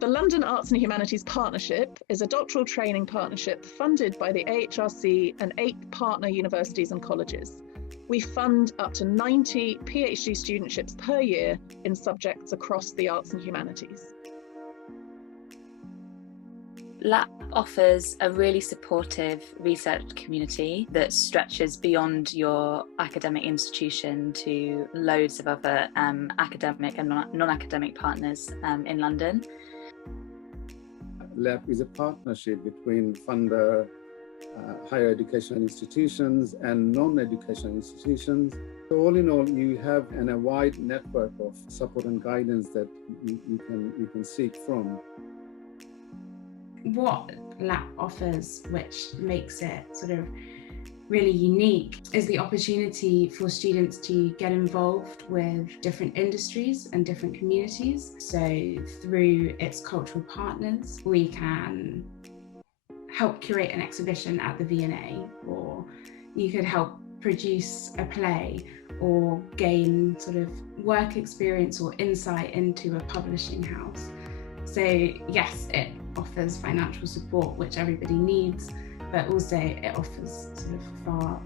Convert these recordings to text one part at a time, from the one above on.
The London Arts and Humanities Partnership is a doctoral training partnership funded by the AHRC and 8 partner universities and colleges. We fund up to 90 PhD studentships per year in subjects across the arts and humanities. LAHP offers a really supportive research community that stretches beyond your academic institution to loads of other academic and non-academic partners in London. LAHP is a partnership between funder, higher educational institutions and non-educational institutions. So all in all, you have a wide network of support and guidance that you can seek from. What LAHP offers, which makes it sort of really unique, is the opportunity for students to get involved with different industries and different communities. So through its cultural partners, we can help curate an exhibition at the V&A, or you could help produce a play or gain sort of work experience or insight into a publishing house. So yes, it offers financial support, which everybody needs, but also it offers sort of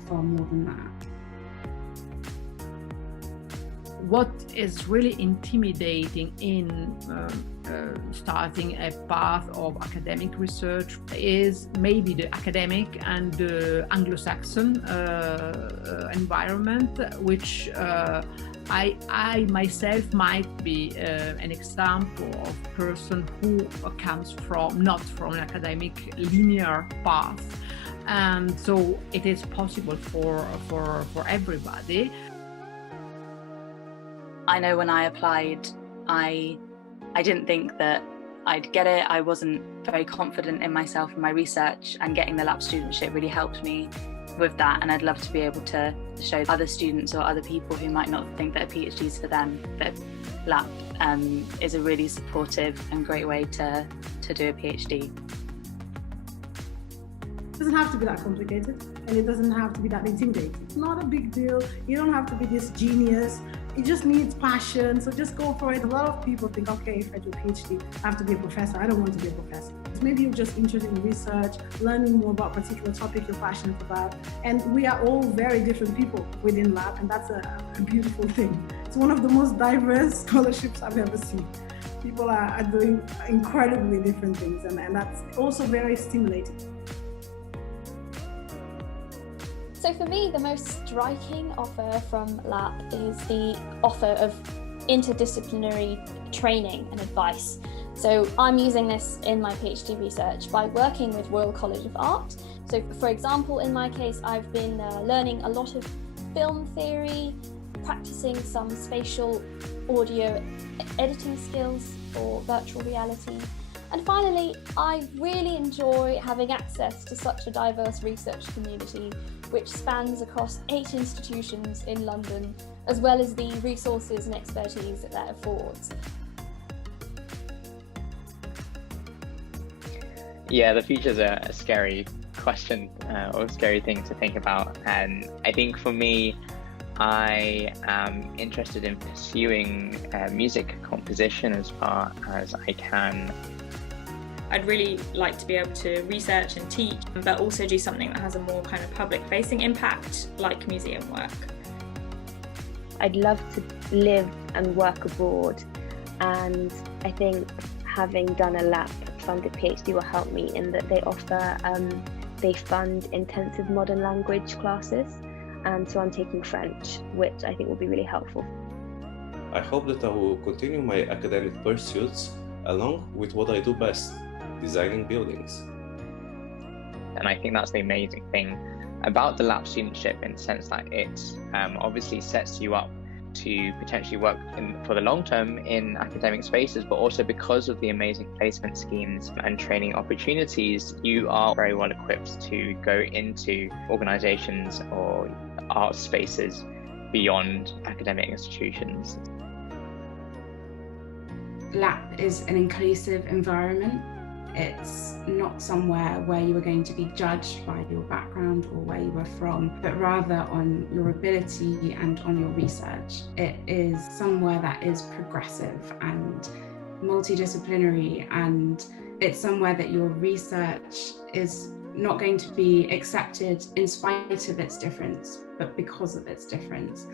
far more than that. What is really intimidating in starting a path of academic research is maybe the academic and the Anglo-Saxon environment, which I myself might be an example of a person who comes not from an academic linear path, and so it is possible for everybody. I know when I applied, I didn't think that I'd get it. I wasn't very confident in myself and my research, and getting the LAHP studentship really helped me with that, and I'd love to be able to show other students or other people who might not think that a PhD is for them that LAHP is a really supportive and great way to do a PhD. It doesn't have to be that complicated, and it doesn't have to be that intimidating. It's not a big deal. You don't have to be this genius. It just needs passion, so just go for it. A lot of people think, okay, if I do a PhD, I have to be a professor. I don't want to be a professor. Maybe you're just interested in research, learning more about a particular topic you're passionate about. And we are all very different people within LAHP, and that's a beautiful thing. It's one of the most diverse scholarships I've ever seen. People are doing incredibly different things, and that's also very stimulating. So for me, the most striking offer from LAHP is the offer of interdisciplinary training and advice. So I'm using this in my PhD research by working with Royal College of Art. So for example, in my case, I've been learning a lot of film theory, practicing some spatial audio editing skills for virtual reality. And finally, I really enjoy having access to such a diverse research community, which spans across 8 institutions in London, as well as the resources and expertise that affords. Yeah, the future's a scary question or a scary thing to think about. And I think for me, I am interested in pursuing music composition as far as I can. I'd really like to be able to research and teach, but also do something that has a more kind of public-facing impact, like museum work. I'd love to live and work abroad, and I think having done a LAHP-funded PhD will help me in that they fund intensive modern language classes, and so I'm taking French, which I think will be really helpful. I hope that I will continue my academic pursuits along with what I do best, designing buildings. And I think that's the amazing thing about the LAHP studentship, in the sense that it obviously sets you up to potentially work for the long term in academic spaces, but also because of the amazing placement schemes and training opportunities, you are very well equipped to go into organizations or art spaces beyond academic institutions. LAHP is an inclusive environment. It's not somewhere where you are going to be judged by your background or where you are from, but rather on your ability and on your research. It is somewhere that is progressive and multidisciplinary, and it's somewhere that your research is not going to be accepted in spite of its difference, but because of its difference.